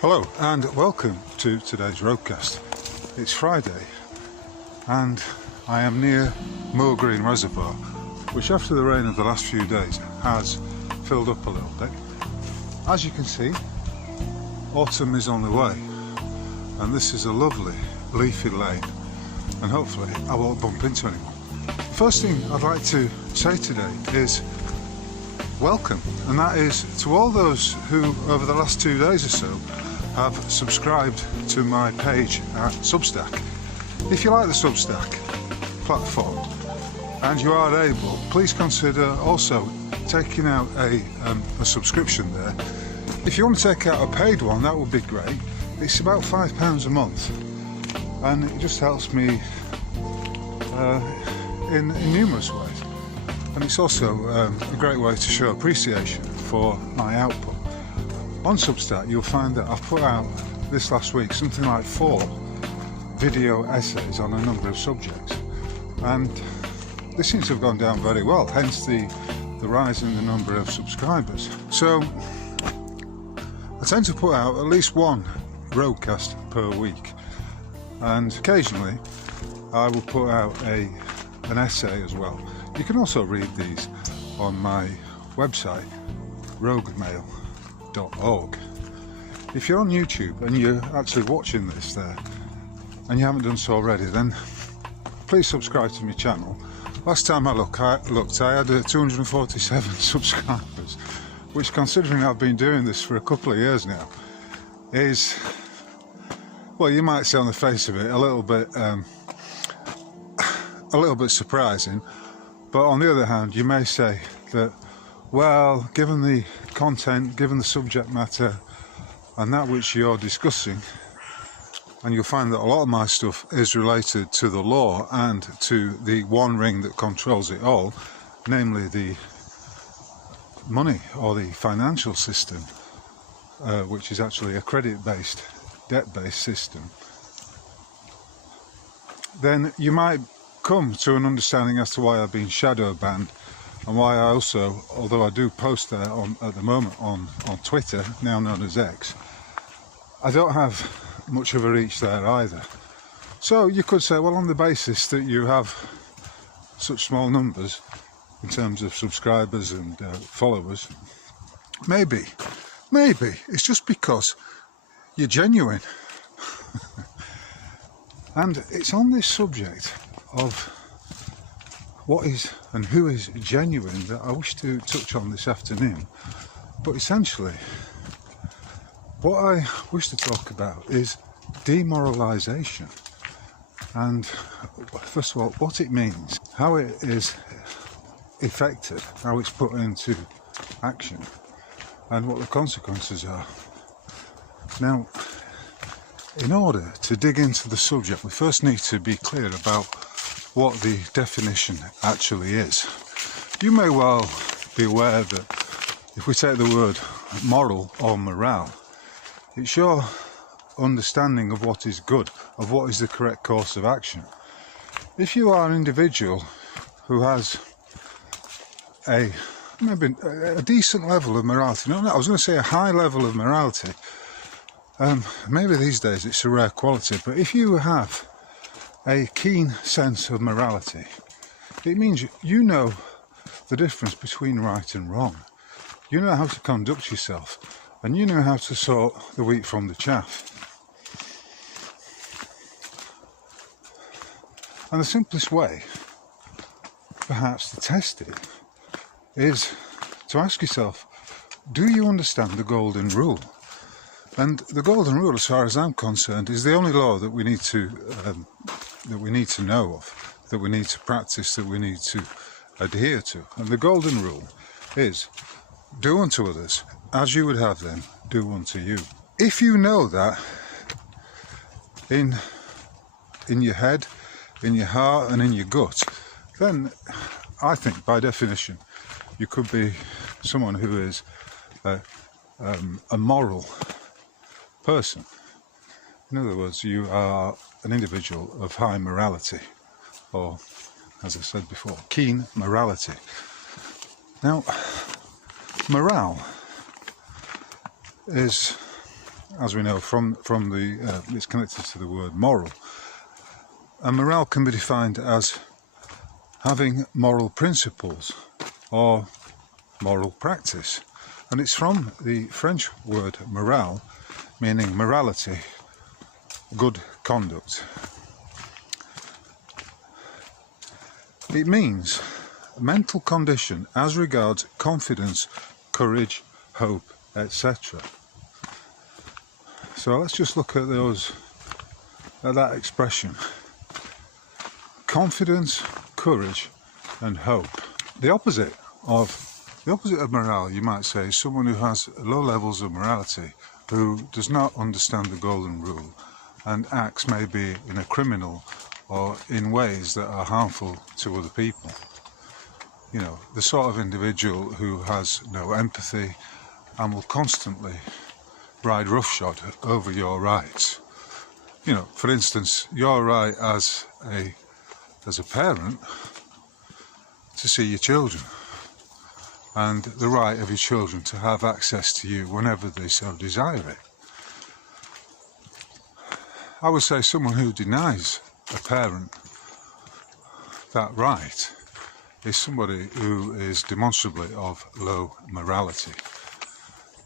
Hello and welcome to today's roadcast. It's Friday and I am near Moor Green Reservoir, which after the rain of the last few days has filled up a little bit. As you can see, autumn is on the way and this is a lovely leafy lane and hopefully I won't bump into anyone. The first thing I'd like to say today is welcome, and that is to all those who over the last 2 days or so have subscribed to my page at Substack. If you like the Substack platform and you are able, please consider also taking out a subscription there. If you want to take out a paid one, that would be great. It's about £5 a month and it just helps me in numerous ways, and it's also a great way to show appreciation for my output. On Substack you'll find that I've put out this last week something like 4 video essays on a number of subjects, and this seems to have gone down very well, hence the rise in the number of subscribers. So I tend to put out at least one roadcast per week, and occasionally I will put out an essay as well. You can also read these on my website roguemail.org. If you're on YouTube and you're actually watching this there and you haven't done so already, then please subscribe to my channel. Last time I looked I had 247 subscribers, which, considering I've been doing this for a couple of years now, is, well, you might say on the face of it a little bit surprising, but on the other hand you may say that, well, given the content, given the subject matter and that which you're discussing, and you'll find that a lot of my stuff is related to the law and to the one ring that controls it all, namely the money or the financial system, which is actually a credit-based, debt-based system, then you might come to an understanding as to why I've been shadow banned, and why I also, although I do post there at the moment on Twitter, now known as X, I don't have much of a reach there either. So you could say, well, on the basis that you have such small numbers in terms of subscribers and followers, maybe it's just because you're genuine. And it's on this subject of what is and who is genuine that I wish to touch on this afternoon. But essentially what I wish to talk about is demoralisation, and first of all what it means, how it is effected, how it's put into action, and what the consequences are. Now, in order to dig into the subject, we first need to be clear about what the definition actually is. You may well be aware that if we take the word moral or morale, it's your understanding of what is good, of what is the correct course of action. If you are an individual who has maybe a decent level of morality, I was going to say a high level of morality, maybe these days it's a rare quality, but if you have a keen sense of morality, it means you know the difference between right and wrong. You know how to conduct yourself, and you know how to sort the wheat from the chaff. And the simplest way, perhaps, to test it is to ask yourself, do you understand the golden rule? And the golden rule, as far as I'm concerned, is the only law that we need to know of, that we need to practice, that we need to adhere to. And the golden rule is, do unto others as you would have them do unto you. If you know that in your head, in your heart and in your gut, then I think by definition you could be someone who is a moral person. In other words, you are an individual of high morality, or, as I said before, keen morality. Now, morale is as we know from the it's connected to the word moral. And morale can be defined as having moral principles or moral practice. And it's from the French word morale, meaning morality, good conduct. It means mental condition as regards confidence, courage, hope, etc. So let's just look at that expression. Confidence, courage and hope. The opposite of morale, you might say, is someone who has low levels of morality, who does not understand the golden rule and acts maybe in a criminal or in ways that are harmful to other people. You know, the sort of individual who has no empathy and will constantly ride roughshod over your rights. You know, for instance, your right as a parent to see your children, and the right of your children to have access to you whenever they so desire it. I would say someone who denies a parent that right is somebody who is demonstrably of low morality.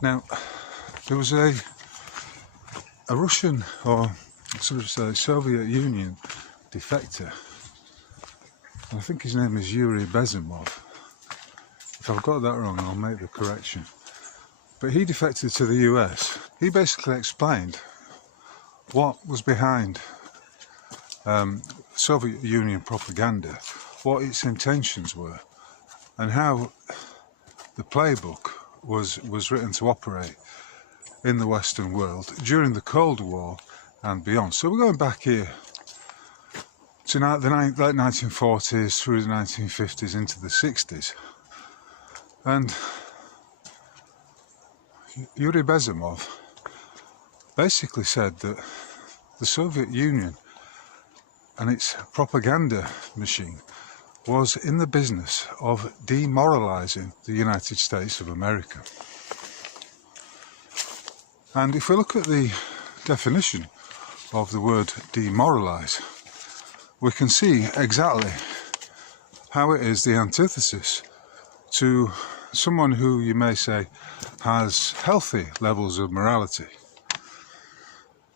Now, there was a Russian, or sort of say Soviet Union defector, I think his name is Yuri Bezimov. If I've got that wrong, I'll make the correction. But he defected to the US. He basically explained what was behind Soviet Union propaganda, what its intentions were, and how the playbook was written to operate in the Western world during the Cold War and beyond. So we're going back here to the late 1940s through the 1950s into the 60s. And Yuri Bezimov basically said that the Soviet Union and its propaganda machine was in the business of demoralizing the United States of America. And if we look at the definition of the word demoralize, we can see exactly how it is the antithesis to someone who you may say has healthy levels of morality.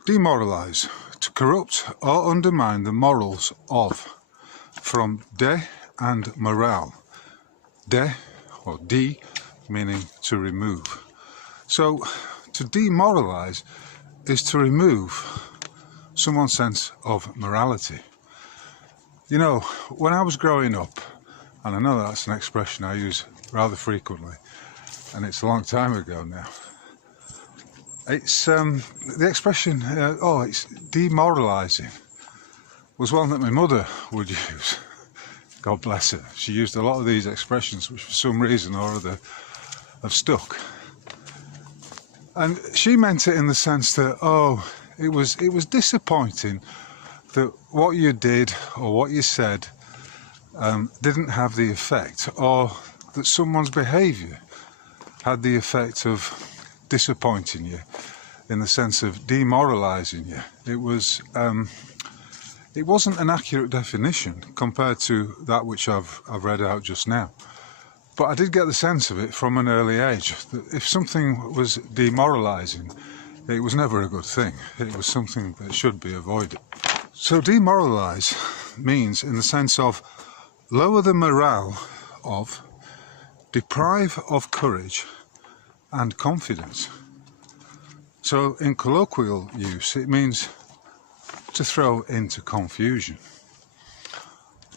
Demoralize, to corrupt or undermine the morals of, from de and morale. De, or de, meaning to remove. So, to demoralize is to remove someone's sense of morality. You know, when I was growing up, and I know that's an expression I use rather frequently, and it's a long time ago now, it's the expression, it's demoralizing, was one that my mother would use. God bless her. She used a lot of these expressions which for some reason or other have stuck. And she meant it in the sense that, it was disappointing that what you did or what you said didn't have the effect, or that someone's behaviour had the effect of disappointing you, in the sense of demoralising you. It wasn't an accurate definition compared to that which I've read out just now. But I did get the sense of it from an early age, that if something was demoralising, it was never a good thing. It was something that should be avoided. So demoralise means in the sense of lower the morale of, deprive of courage and confidence. So in colloquial use it means to throw into confusion.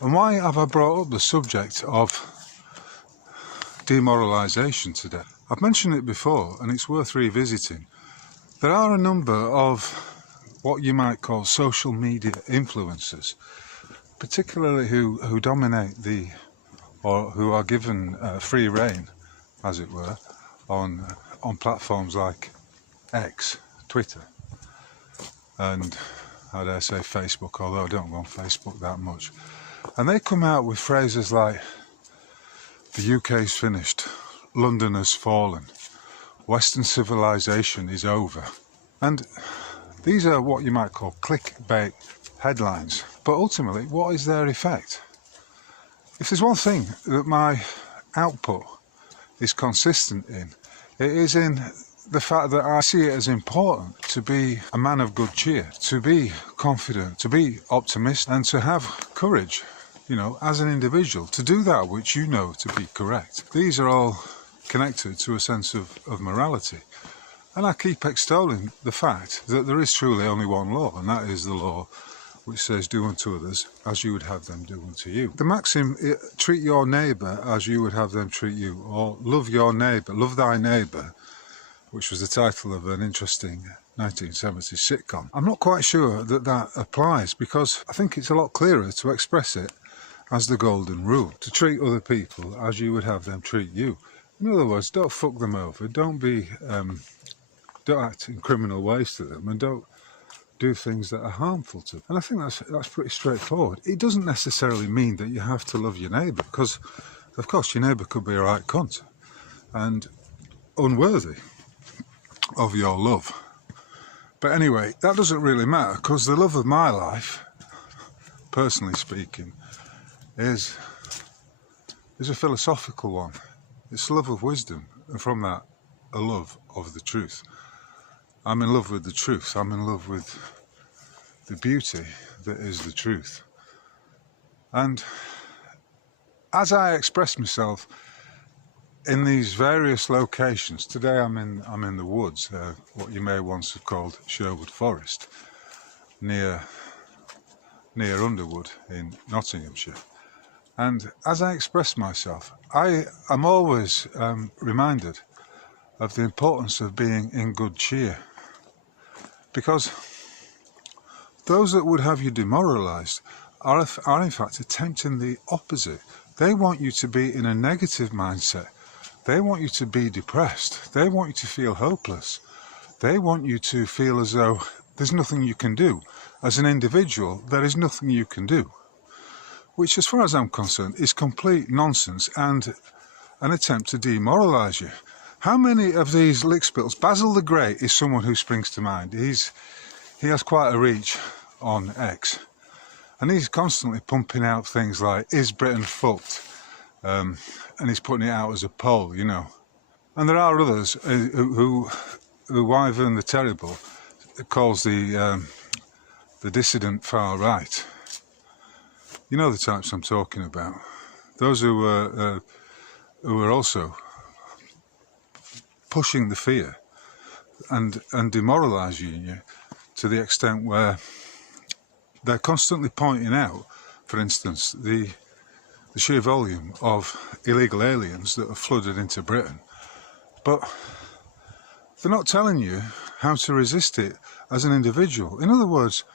And why have I brought up the subject of demoralisation today? I've mentioned it before and it's worth revisiting. There are a number of what you might call social media influencers, particularly who dominate or who are given free rein, as it were, on platforms like X, Twitter, and I dare say Facebook, although I don't go on Facebook that much. And they come out with phrases like, the UK's finished, London has fallen, Western civilization is over, And these are what you might call clickbait headlines. But ultimately, what is their effect? If there's one thing that my output is consistent in, it is in the fact that I see it as important to be a man of good cheer, to be confident, to be optimistic, and to have courage, you know, as an individual, to do that which you know to be correct. These are all connected to a sense of morality. And I keep extolling the fact that there is truly only one law, and that is the law which says, do unto others as you would have them do unto you. The maxim, treat your neighbour as you would have them treat you, or love your neighbour, love thy neighbour, which was the title of an interesting 1970s sitcom. I'm not quite sure that that applies, because I think it's a lot clearer to express it as the golden rule, to treat other people as you would have them treat you. In other words, don't fuck them over, don't act in criminal ways to them, and don't do things that are harmful to them. And I think that's pretty straightforward. It doesn't necessarily mean that you have to love your neighbour, because of course your neighbour could be a right cunt and unworthy of your love. But anyway, that doesn't really matter, because the love of my life, personally speaking, is a philosophical one. It's a love of wisdom, and from that, a love of the truth. I'm in love with the truth. I'm in love with the beauty that is the truth. And as I express myself in these various locations, today I'm in the woods, what you may once have called Sherwood Forest, near Underwood in Nottinghamshire. And as I express myself, I am always reminded of the importance of being in good cheer, because those that would have you demoralised are in fact attempting the opposite. They want you to be in a negative mindset. They want you to be depressed. They want you to feel hopeless. They want you to feel as though there's nothing you can do. As an individual, there is nothing you can do, which, as far as I'm concerned, is complete nonsense and an attempt to demoralise you. How many of these lickspittle? Basil the Great is someone who springs to mind. He has quite a reach on X, and he's constantly pumping out things like, is Britain fucked? And he's putting it out as a poll, you know. And there are others who Wyvern the Terrible calls the dissident far right. You know the types I'm talking about. Those who are also pushing the fear and demoralising you to the extent where they're constantly pointing out, for instance, the sheer volume of illegal aliens that have flooded into Britain, but they're not telling you how to resist it as an individual. In other words,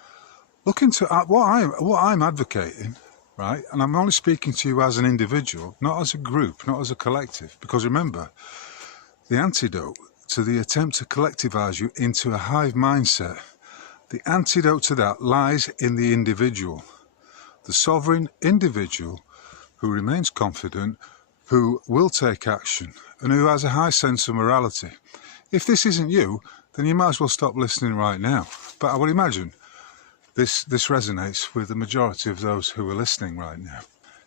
look into what I'm advocating, right? And I'm only speaking to you as an individual, not as a group, not as a collective, because remember, the antidote to the attempt to collectivise you into a hive mindset, the antidote to that lies in the individual, the sovereign individual who remains confident, who will take action, and who has a high sense of morality. If this isn't you, then you might as well stop listening right now. But I would imagine this resonates with the majority of those who are listening right now.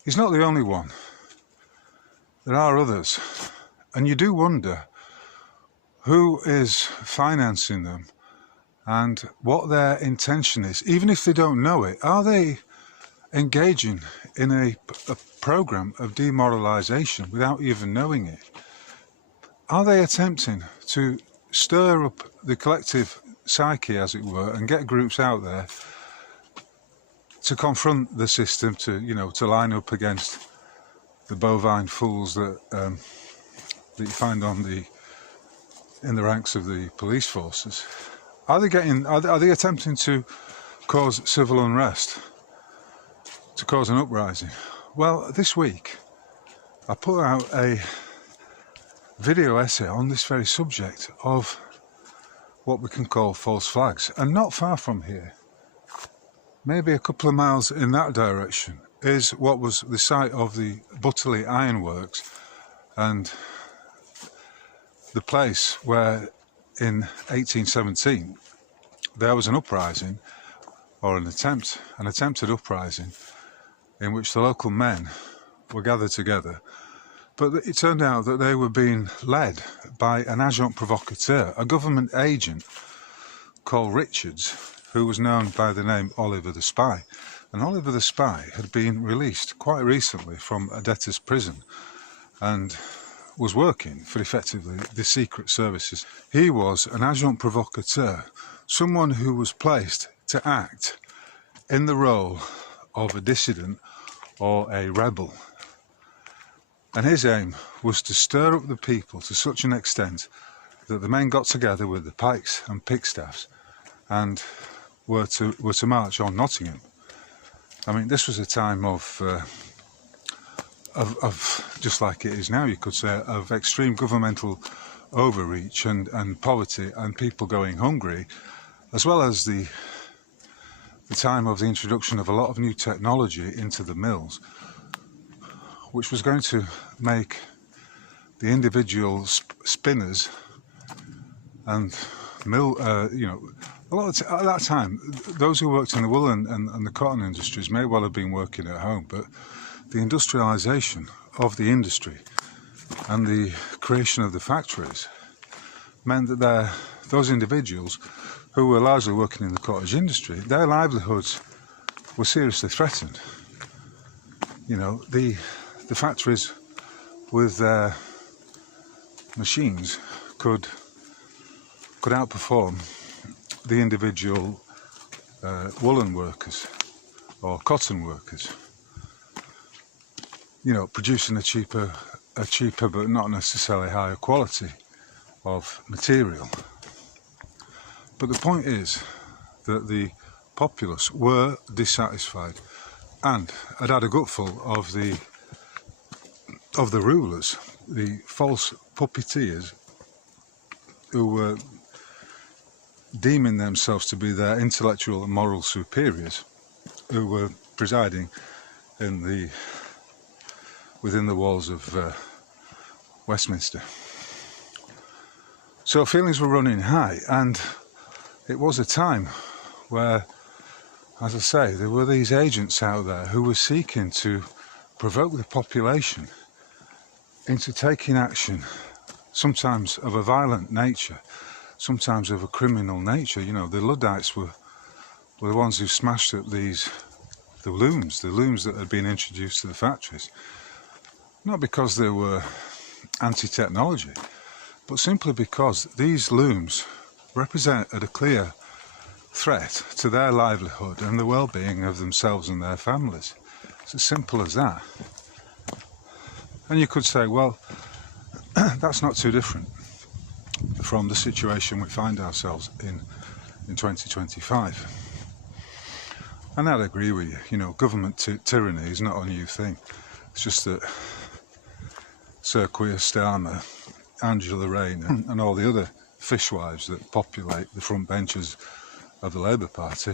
He's not the only one. There are others. And you do wonder who is financing them and what their intention is. Even if they don't know it, are they engaging in a program of demoralisation without even knowing it? Are they attempting to stir up the collective psyche, as it were, and get groups out there to confront the system, to line up against the bovine fools that you find in the ranks of the police forces? Are they attempting to cause civil unrest, to cause an uprising? Well, this week I put out a video essay on this very subject of what we can call false flags, and not far from here, maybe a couple of miles in that direction, is what was the site of the Butterley Ironworks, and the place where in 1817 there was an uprising, or an attempted uprising, in which the local men were gathered together. But it turned out that they were being led by an agent provocateur, a government agent called Richards, who was known by the name Oliver the Spy. And Oliver the Spy had been released quite recently from a debtor's prison and was working for effectively the secret services. He was an agent provocateur, someone who was placed to act in the role of a dissident or a rebel. And his aim was to stir up the people to such an extent that the men got together with the pikes and pickstaffs and were to march on Nottingham. I mean, this was a time of just like it is now, you could say, of extreme governmental overreach and poverty and people going hungry, as well as the time of the introduction of a lot of new technology into the mills, which was going to make the individual spinners and mill, a lot of at that time, those who worked in the wool and the cotton industries may well have been working at home, but the industrialisation of the industry and the creation of the factories meant that those individuals who were largely working in the cottage industry, their livelihoods were seriously threatened. You know, the factories with their machines could outperform the individual woolen workers or cotton workers, you know, producing a cheaper but not necessarily higher quality of material. But the point is that the populace were dissatisfied and had had a gutful of the rulers, the false puppeteers, who were deeming themselves to be their intellectual and moral superiors, who were presiding within the walls of Westminster. So feelings were running high, and it was a time where, as I say, there were these agents out there who were seeking to provoke the population into taking action, sometimes of a violent nature, sometimes of a criminal nature. You know, the Luddites were the ones who smashed up the looms that had been introduced to the factories, not because they were anti-technology, but simply because these looms represented a clear threat to their livelihood and the well-being of themselves and their families. It's as simple as that. And you could say, well, that's not too different from the situation we find ourselves in 2025. And I'd agree with you. You know, government tyranny is not a new thing. It's just that Sir Keir Starmer, Angela Rayner and all the other fishwives that populate the front benches of the Labour Party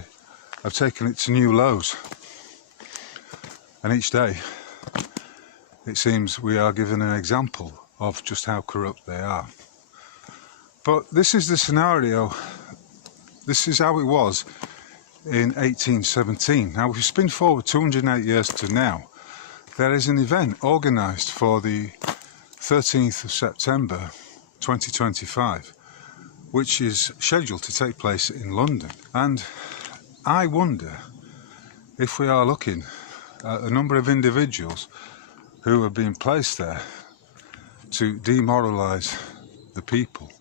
have taken it to new lows. And each day, it seems we are given an example of just how corrupt they are. But this is the scenario, this is how it was in 1817. Now, if we spin forward 208 years to now, there is an event organised for the 13th of September 2025, which is scheduled to take place in London. And I wonder if we are looking at a number of individuals who are being placed there to demoralise the people,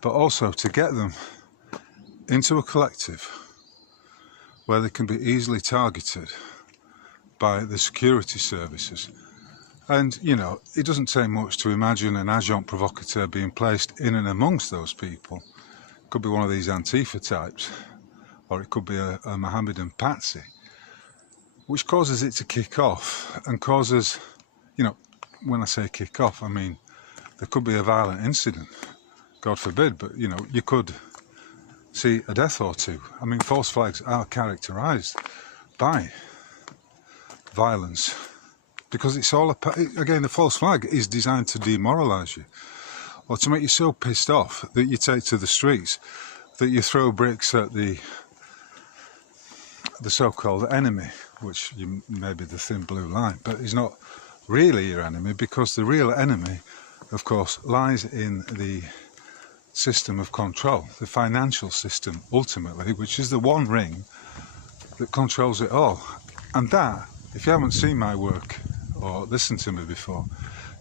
but also to get them into a collective where they can be easily targeted by the security services. And, you know, it doesn't take much to imagine an agent provocateur being placed in and amongst those people. It could be one of these Antifa types, or it could be a Mohammedan patsy, which causes it to kick off and causes, you know, when I say kick off, I mean there could be a violent incident, God forbid, but, you know, you could see a death or two. I mean, false flags are characterised by violence, because it's all, again, the false flag is designed to demoralise you, or to make you so pissed off that you take to the streets that you throw bricks at the so-called enemy, which may be the thin blue line, but is not really your enemy, because the real enemy, of course, lies in the system of control, the financial system ultimately, which is the one ring that controls it all. And that, if you haven't seen my work or listened to me before,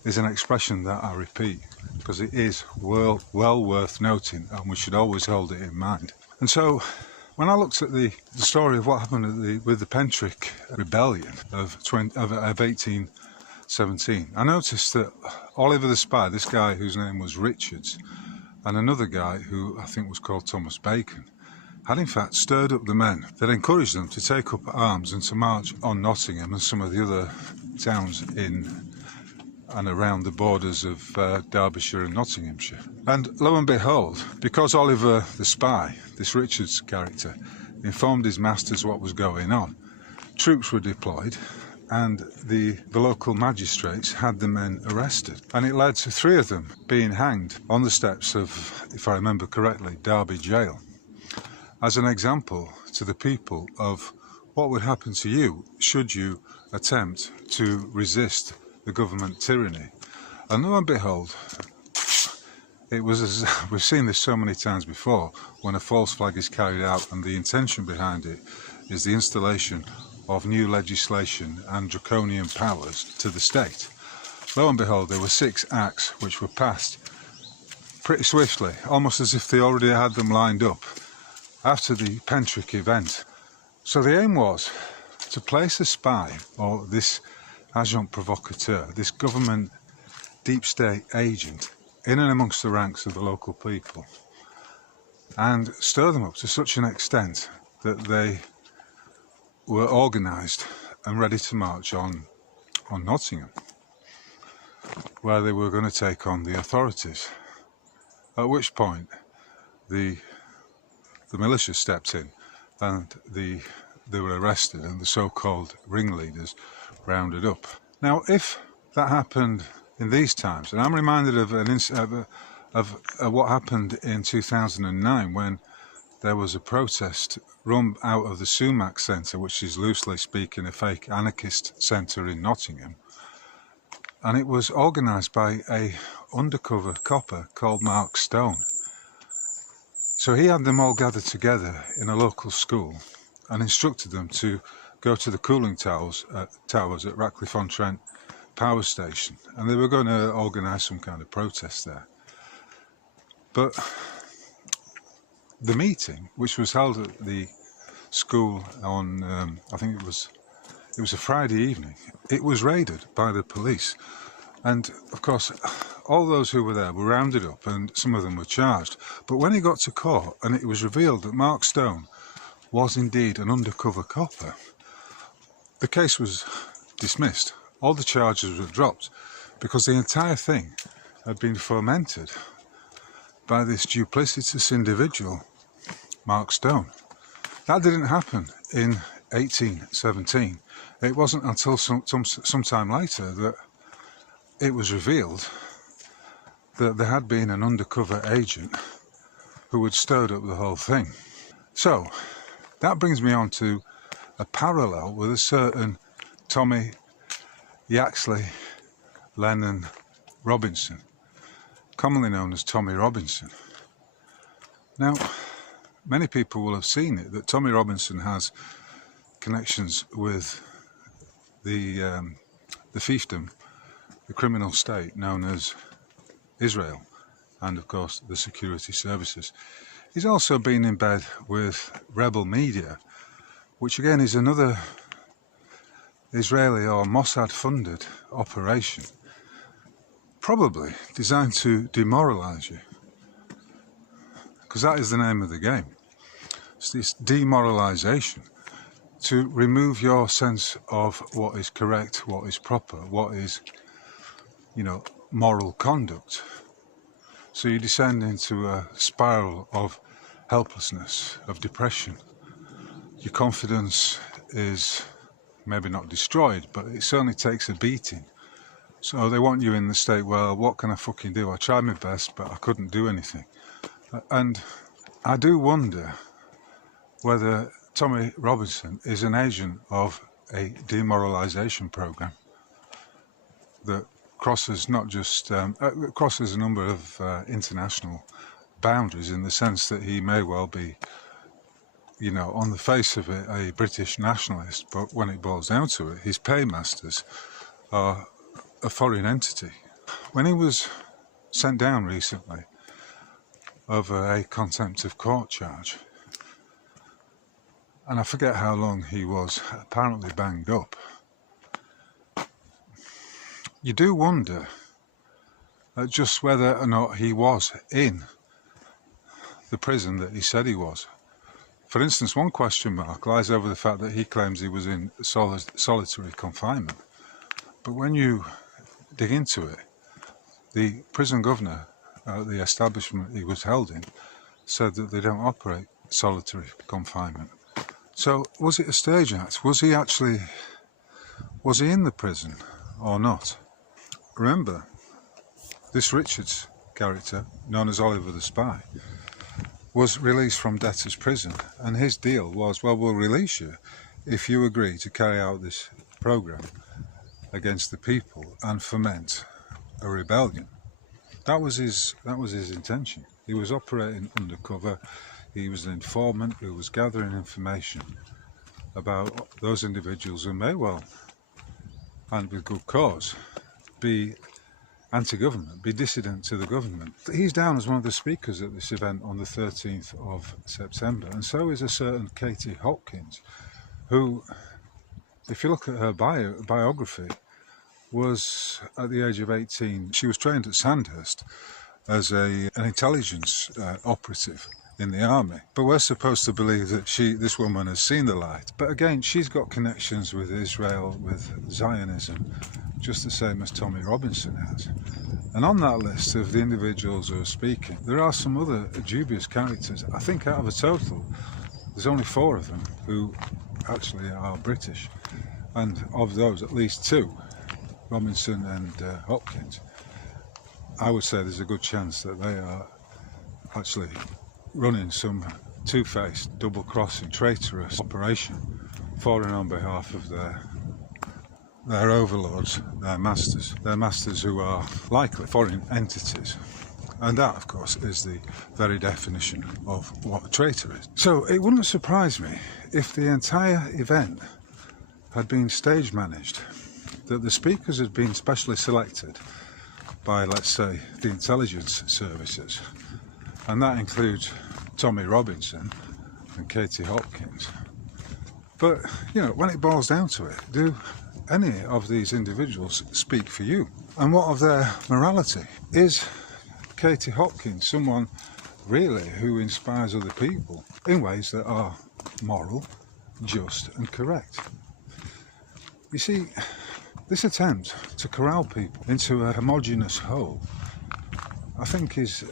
is an expression that I repeat because it is well worth noting, and we should always hold it in mind. And so when I looked at the story of what happened with the Pentric Rebellion of 1817, I noticed that Oliver the Spy, this guy whose name was Richards, and another guy who I think was called Thomas Bacon, had in fact stirred up the men that encouraged them to take up arms and to march on Nottingham and some of the other towns in and around the borders of Derbyshire and Nottinghamshire. And lo and behold, because Oliver the Spy, this Richards character, informed his masters what was going on, troops were deployed and the local magistrates had the men arrested. And it led to 3 of them being hanged on the steps of, if I remember correctly, Derby Jail, as an example to the people of what would happen to you should you attempt to resist the government tyranny. And lo and behold, it was, as we've seen this so many times before, when a false flag is carried out and the intention behind it is the installation of new legislation and draconian powers to the state. Lo and behold, there were 6 acts which were passed pretty swiftly, almost as if they already had them lined up after the Pentric event. So the aim was to place a spy, or this agent provocateur, this government deep state agent, in and amongst the ranks of the local people, and stir them up to such an extent that they were organised and ready to march on Nottingham, where they were going to take on the authorities. At which point the militia stepped in and they were arrested and the so-called ringleaders rounded up. Now, if that happened in these times, and I'm reminded of what happened in 2009 when there was a protest run out of the Sumac Centre, which is loosely speaking a fake anarchist centre in Nottingham, and it was organised by a undercover copper called Mark Stone. So he had them all gathered together in a local school and instructed them to go to the cooling towers at Ratcliffe-on-Trent power station, and they were going to organise some kind of protest there. But the meeting, which was held at the school on, I think it was a Friday evening, it was raided by the police. And of course, all those who were there were rounded up and some of them were charged. But when he got to court and it was revealed that Mark Stone was indeed an undercover copper, the case was dismissed. All the charges were dropped because the entire thing had been fomented by this duplicitous individual, Mark Stone. That didn't happen in 1817. It wasn't until some time later that it was revealed that there had been an undercover agent who had stirred up the whole thing. So that brings me on to a parallel with a certain Tommy Yaxley Lennon Robinson, commonly known as Tommy Robinson. Now, many people will have seen it, that Tommy Robinson has connections with the fiefdom, the criminal state known as Israel, and of course the security services. He's also been in bed with rebel media, which again is another Israeli or Mossad-funded operation, probably designed to demoralise you, because that is the name of the game. It's this demoralisation, to remove your sense of what is correct, what is proper, what is, moral conduct. So you descend into a spiral of helplessness, of depression. Your confidence is maybe not destroyed, but it certainly takes a beating. So they want you in the state, well, what can I fucking do? I tried my best, but I couldn't do anything. And I do wonder whether Tommy Robinson is an agent of a demoralisation program that crosses not just crosses a number of international boundaries, in the sense that he may well be, you know, on the face of it, a British nationalist, but when it boils down to it, his paymasters are a foreign entity. When he was sent down recently over a contempt of court charge, and I forget how long he was apparently banged up, you do wonder just whether or not he was in the prison that he said he was. For instance, one question mark lies over the fact that he claims he was in solitary confinement. But when you dig into it, the prison governor at the establishment he was held in said that they don't operate solitary confinement. So was it a stage act? Was he in the prison or not? Remember, this Richards character, known as Oliver the Spy, was released from debtor's prison, and his deal was, well, we'll release you if you agree to carry out this program against the people and foment a rebellion. That was his intention. He was operating undercover. He was an informant who was gathering information about those individuals who may well, and with good cause, be anti-government, be dissident to the government. He's down as one of the speakers at this event on the 13th of September, and so is a certain Katie Hopkins, who, if you look at her biography, was at the age of 18. She was trained at Sandhurst as an intelligence operative in the army, but we're supposed to believe that this woman has seen the light. But again, she's got connections with Israel, with Zionism, just the same as Tommy Robinson has. And on that list of the individuals who are speaking, there are some other dubious characters. I think out of a total, there's only 4 of them who actually are British, and of those, at least 2, Robinson and Hopkins, I would say there's a good chance that they are actually running some two-faced, double-crossing, traitorous operation for and on behalf of their overlords, their masters who are likely foreign entities. And that, of course, is the very definition of what a traitor is. So it wouldn't surprise me if the entire event had been stage managed, that the speakers had been specially selected by, let's say, the intelligence services, and that includes Tommy Robinson and Katie Hopkins. But, you know, when it boils down to it, do any of these individuals speak for you? And what of their morality? Is Katie Hopkins someone really who inspires other people in ways that are moral, just and correct? You see, this attempt to corral people into a homogeneous whole, I think is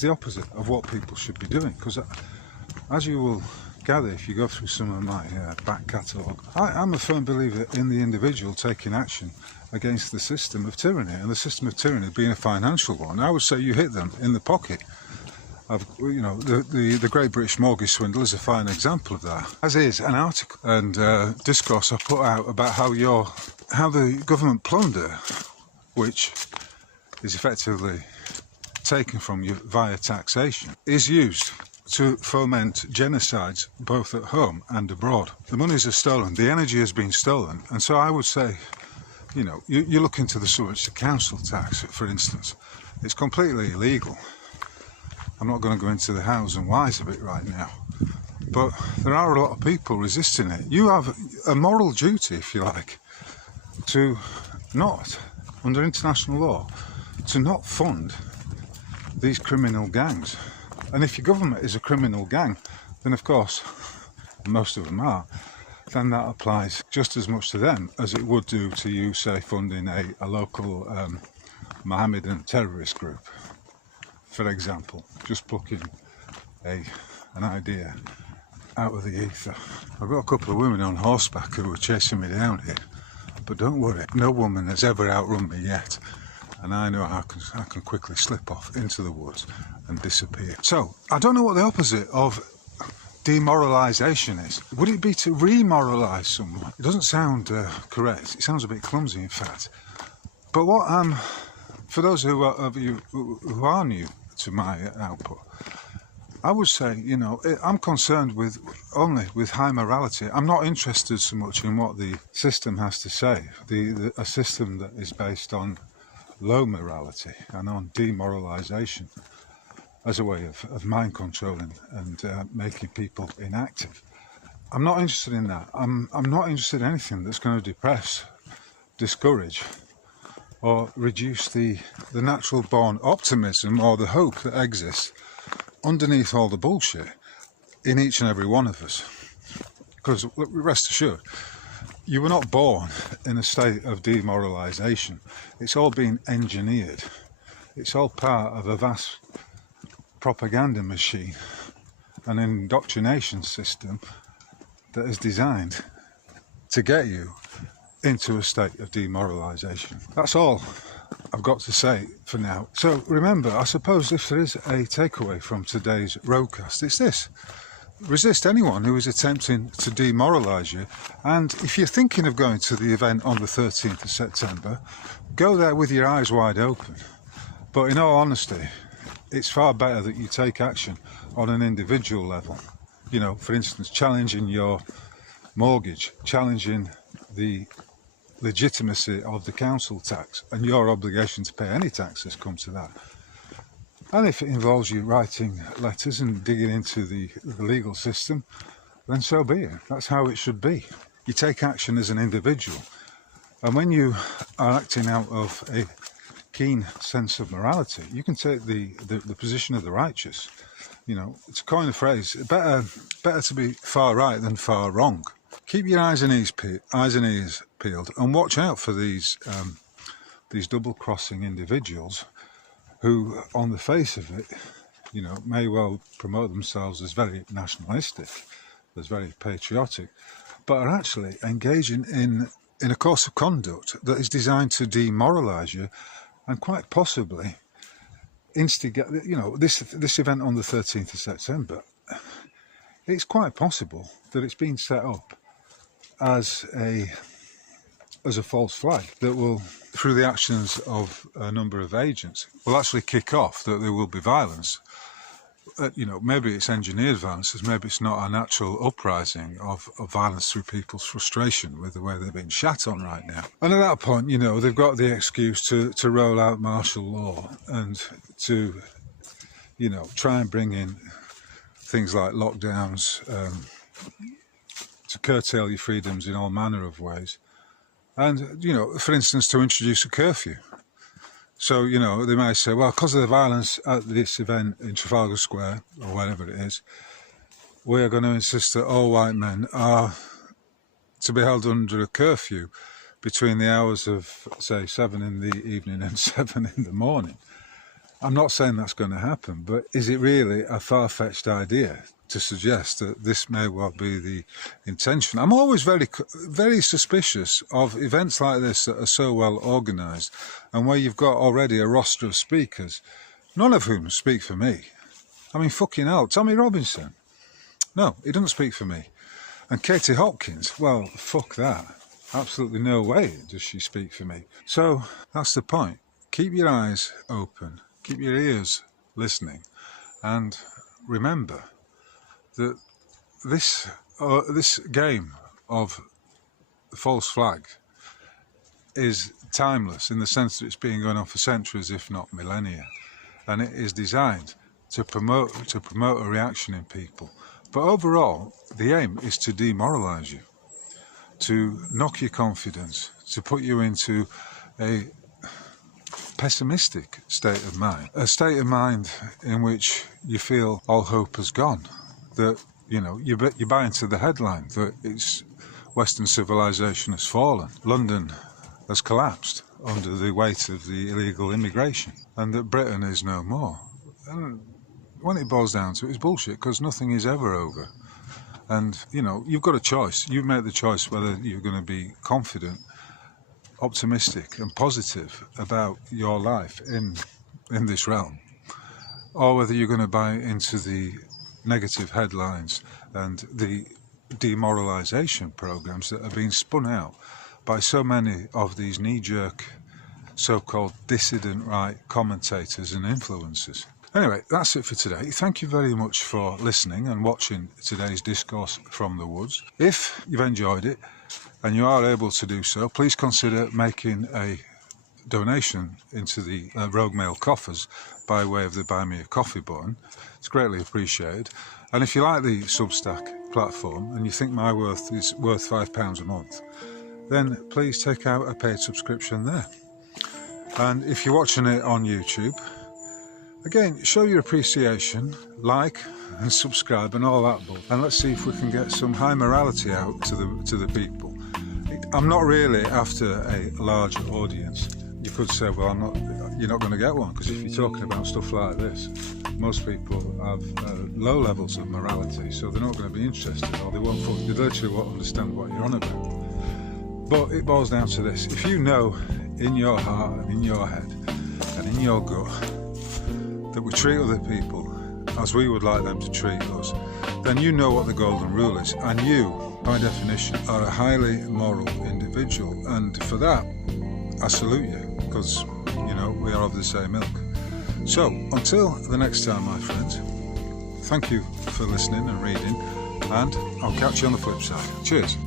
the opposite of what people should be doing. Because as you will gather if you go through some of my back catalogue, I'm a firm believer in the individual taking action against the system of tyranny, and the system of tyranny being a financial one. I would say you hit them in the pocket. You know, the Great British Mortgage Swindle is a fine example of that, as is an article and discourse I put out about how the government plunder, which is effectively taken from you via taxation, is used to foment genocides both at home and abroad. The monies are stolen, the energy has been stolen, and so I would say, you know, you look into the sewage council tax, for instance. It's completely illegal. I'm not going to go into the hows and whys of it right now, but there are a lot of people resisting it. You have a moral duty, if you like, to not, under international law, to not fund these criminal gangs. And if your government is a criminal gang, then of course, most of them are, then that applies just as much to them as it would do to you, say, funding a local Mohammedan terrorist group, for example. Just plucking an idea out of the ether. I've got a couple of women on horseback who are chasing me down here, but don't worry, no woman has ever outrun me yet. and I know I can quickly slip off into the woods and disappear. So I don't know what the opposite of demoralisation is. Would it be to remoralise someone? It doesn't sound correct. It sounds a bit clumsy, in fact. But what for those of you who are new to my output, I would say, you know, I'm concerned only with high morality. I'm not interested so much in what the system has to say. A system that is based on low morality and on demoralisation as a way of mind controlling and making people inactive. I'm not interested in that. I'm not interested in anything that's going to depress, discourage, or reduce the natural born optimism or the hope that exists underneath all the bullshit in each and every one of us. Because rest assured, you were not born in a state of demoralisation. It's all been engineered. It's all part of a vast propaganda machine, an indoctrination system that is designed to get you into a state of demoralisation. That's all I've got to say for now. So remember, I suppose if there is a takeaway from today's roadcast, it's this: resist anyone who is attempting to demoralise you, and if you're thinking of going to the event on the 13th of September, go there with your eyes wide open. But in all honesty, it's far better that you take action on an individual level. You know, for instance, challenging your mortgage, challenging the legitimacy of the council tax and your obligation to pay any taxes come to that. And if it involves you writing letters and digging into the legal system, then so be it. That's how it should be. You take action as an individual, and when you are acting out of a keen sense of morality, you can take the position of the righteous. You know, to coin a phrase, better to be far right than far wrong. Keep your eyes and ears peeled, and watch out for these double-crossing individuals who, on the face of it, you know, may well promote themselves as very nationalistic, as very patriotic, but are actually engaging in a course of conduct that is designed to demoralise you, and quite possibly instigate. You know, this event on the 13th of September. It's quite possible that it's been set up as a false flag that will, through the actions of a number of agents, will actually kick off that there will be violence. You know, maybe it's engineered violence, maybe it's not a natural uprising of violence through people's frustration with the way they're being shat on right now. And at that point, you know, they've got the excuse to roll out martial law and to, you know, try and bring in things like lockdowns, to curtail your freedoms in all manner of ways. And, you know, for instance, to introduce a curfew. So, you know, they might say, well, because of the violence at this event in Trafalgar Square, or wherever it is, we are going to insist that all white men are to be held under a curfew between the hours of, say, 7 in the evening and 7 in the morning. I'm not saying that's going to happen, but is it really a far-fetched idea to suggest that this may well be the intention? I'm always very, very suspicious of events like this that are so well organised and where you've got already a roster of speakers, none of whom speak for me. I mean, fucking hell, Tommy Robinson. No, he doesn't speak for me. And Katie Hopkins, well, fuck that. Absolutely no way does she speak for me. So that's the point. Keep your eyes open. Keep your ears listening, and remember that this game of the false flag is timeless in the sense that it's been going on for centuries, if not millennia, and it is designed to promote a reaction in people. But overall, the aim is to demoralise you, to knock your confidence, to put you into a pessimistic state of mind, a state of mind in which you feel all hope has gone, that, you know, you buy into the headline that it's Western civilization has fallen, London has collapsed under the weight of the illegal immigration, and that Britain is no more. And when it boils down to it, it's bullshit, because nothing is ever over. And, you know, you've got a choice. You make the choice whether you're going to be confident optimistic and positive about your life in this realm, or whether you're going to buy into the negative headlines and the demoralisation programs that are being spun out by so many of these knee-jerk so-called dissident right commentators and influencers. Anyway, that's it for today. Thank you very much for listening and watching today's Discourse from the Woods. If you've enjoyed it and you are able to do so, please consider making a donation into the Rogue Mail coffers by way of the Buy Me a Coffee button. It's greatly appreciated. And if you like the Substack platform and you think my worth is worth £5 a month, then please take out a paid subscription there. And if you're watching it on YouTube, again, show your appreciation, like and subscribe and all that bull. And let's see if we can get some high morality out to the people. I'm not really after a large audience. You could say, well, you're not going to get one, because if you're talking about stuff like this, most people have low levels of morality, so they're not going to be interested, or they literally won't understand what you're on about. But it boils down to this: if you know in your heart and in your head and in your gut that we treat other people as we would like them to treat us, then you know what the golden rule is, and you, by definition, are a highly moral individual. And for that, I salute you, because, you know, we are of the same ilk. So, until the next time, my friends, thank you for listening and reading, and I'll catch you on the flip side. Cheers.